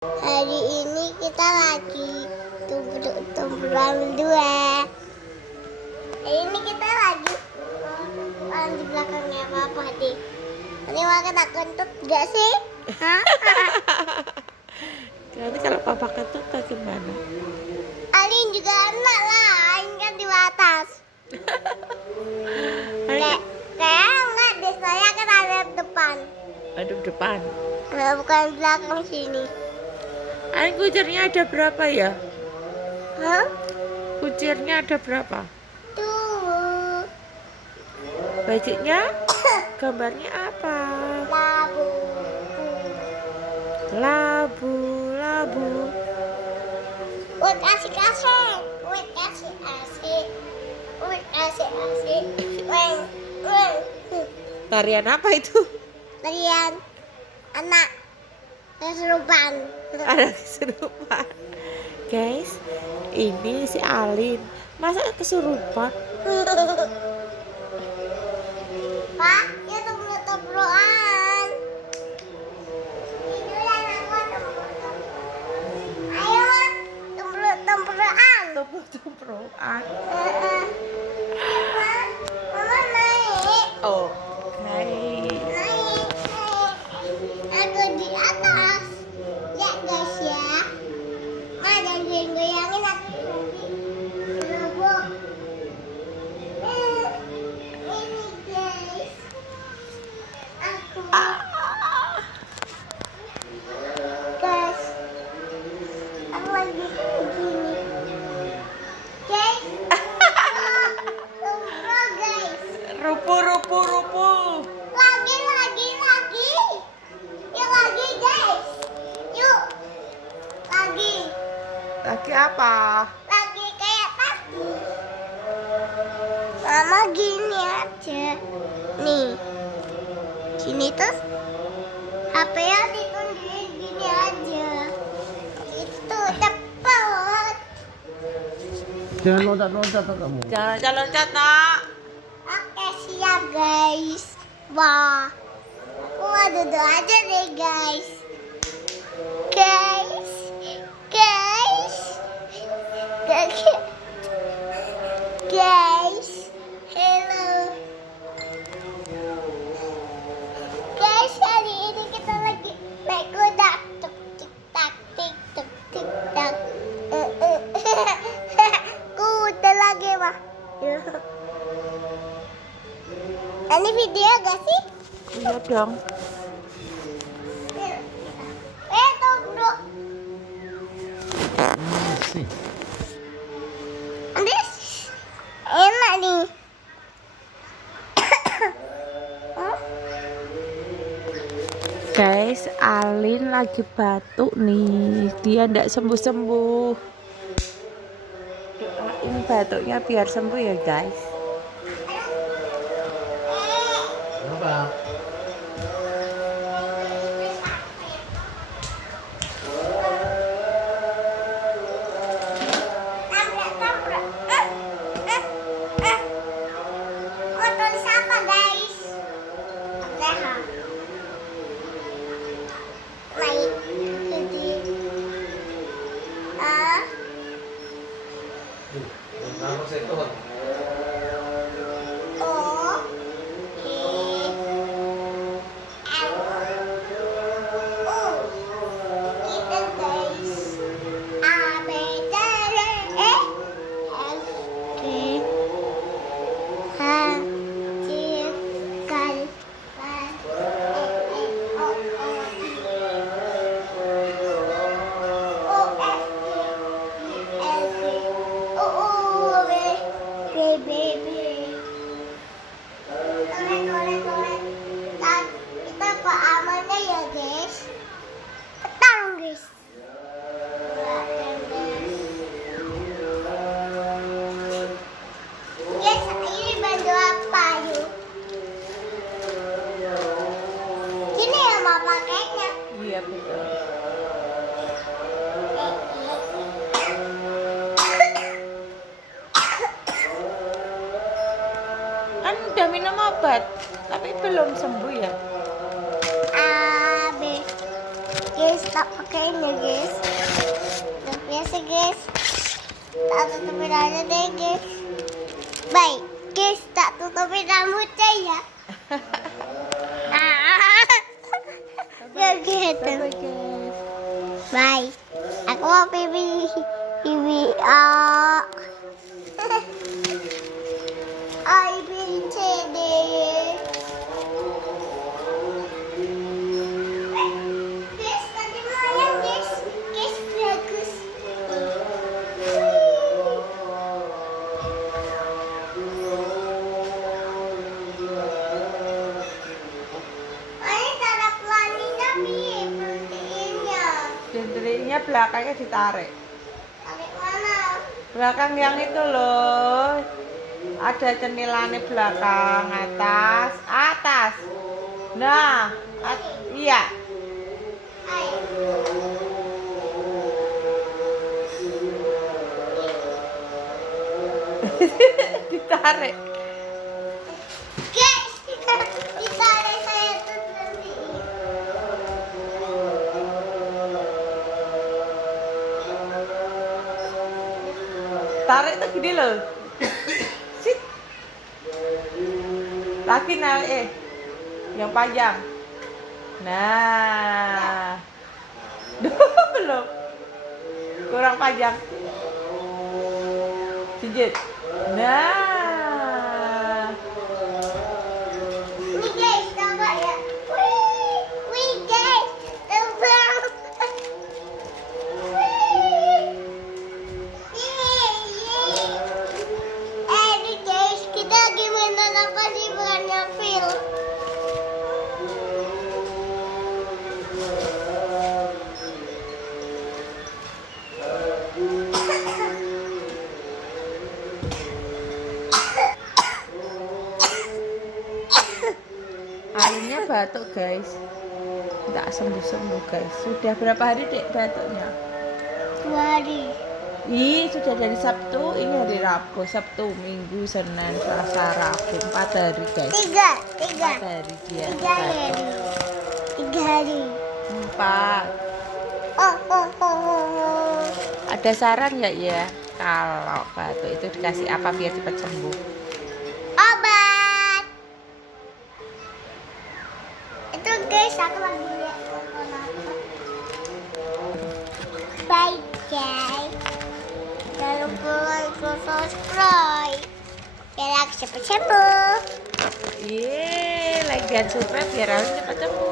Hari ini kita lagi tumbuhan dua. Hari ini kita lagi di belakangnya Papa deh. Ini mau kita kentut gak sih? Hah? Nanti kalau Papa kentut bagaimana? Alin juga anak lah, Alin kan di atas. Kayak enggak deh, saya kan ada depan. Aduh, depan. Bukan belakang sini. Ain kucirnya ada berapa ya? Hah? Kucirnya ada berapa? Tuh. Bajunya gambarnya apa? Labu. Labu. Wait, kasih. Wait, kasih. Weng. Tarian apa itu? Tarian anak kesurupan. Ada kesurupan. Guys, ini si Alin. Masa kesurupan? Pak, ya tumbuh-tumbuhan. Ayo, tumbuh-tumbuhan. Tumbuh-tumbuhan. Mama naik. Oh, guys. Naik. Aku di atas. Ya guys ya. Ma jangan goyangin aku. Kenapa? Ini guys. Aku. Guys. Aku lagi begini. Guys. Tumbuh guys. Rupu. Lagi. Yuk lagi guys. Yuk. Lagi. Lagi apa? Lagi kayak tadi. Mama gini aja. Nih. Sini terus HP-nya ditunjukin gini aja. Itu cepet. Jangan loncat-loncat kamu. Jangan loncat, Nak. Oke siap guys. Wah. Aku mau duduk aja deh guys. Guys. Hello. Guys, hari ini kita lagi naik kuda. Tuk tik tak tik tuk tik tak. Kuda lagi mah. Ini video gak sih? Iya dong. Tunggu. Sih. Ini enak nih. Guys, Alin lagi batuk nih. Dia ndak sembuh-sembuh. Doain batuknya biar sembuh ya, guys. Apa? Tabrak. Mau tulis apa guys? Leha. Naik. Jadi. Nama saya Tuhan. O. E. L. U. Kita guys. A. B. C. D. E. F. G. H. I. K. L. O. F. Kita ke amannya ya guys. Ketang guys. Guys, ini bantu apa yuk? Gini ya mau pakainya. Iya, betul. Kan udah minum obat, tapi belum sembuh ya. A B. Guys, tak pakai ini guys. Udah biasa guys. Tak tutupin aja deh guys. Baik guys, tak tutupin rambutnya ya. Gak gitu. Bye guys. Bye. Aku mau pipi A B C D. Guys, tadi malam guys, guys bagus. Ini cara pelaninya piye proteinnya? Jendrinya belakangnya ditarik. Tarik mana? Belakang yang itu loh. Ada cemilannya belakang, atas, atas. Nah, iya. Ayo. Ditarik. Guys, kita ada saya tuh nanti. Tarik tuh gini loh. Sit. Lagi narik yang panjang. Nah. Belum. Kurang panjang. Pijit. Nah. Nih guys, coba ya. Wih, wih guys, terbang. Wih. Yeay. Nih guys, kita gimana apa sih bukannya film? Akhirnya batuk guys. Tidak sembuh-sembuh guys. Sudah berapa hari dek batuknya? 2 hari. Ih, sudah dari Sabtu, ini hari Rabu, Sabtu, Minggu, Senin, Selasa, Rabu, 4 hari guys. 4 3 hari dia. 3 hari. 3 hari. 4. Oh. Ada saran nggak ya kalau batuk itu dikasih apa biar cepat sembuh? Obat. Itu guys, aku lagi lihat foto apa. Bye guys. Jangan lupa like dan subscribe. Biar aku cepat sembuh. Yeay, like dan subscribe biar aku cepat sembuh.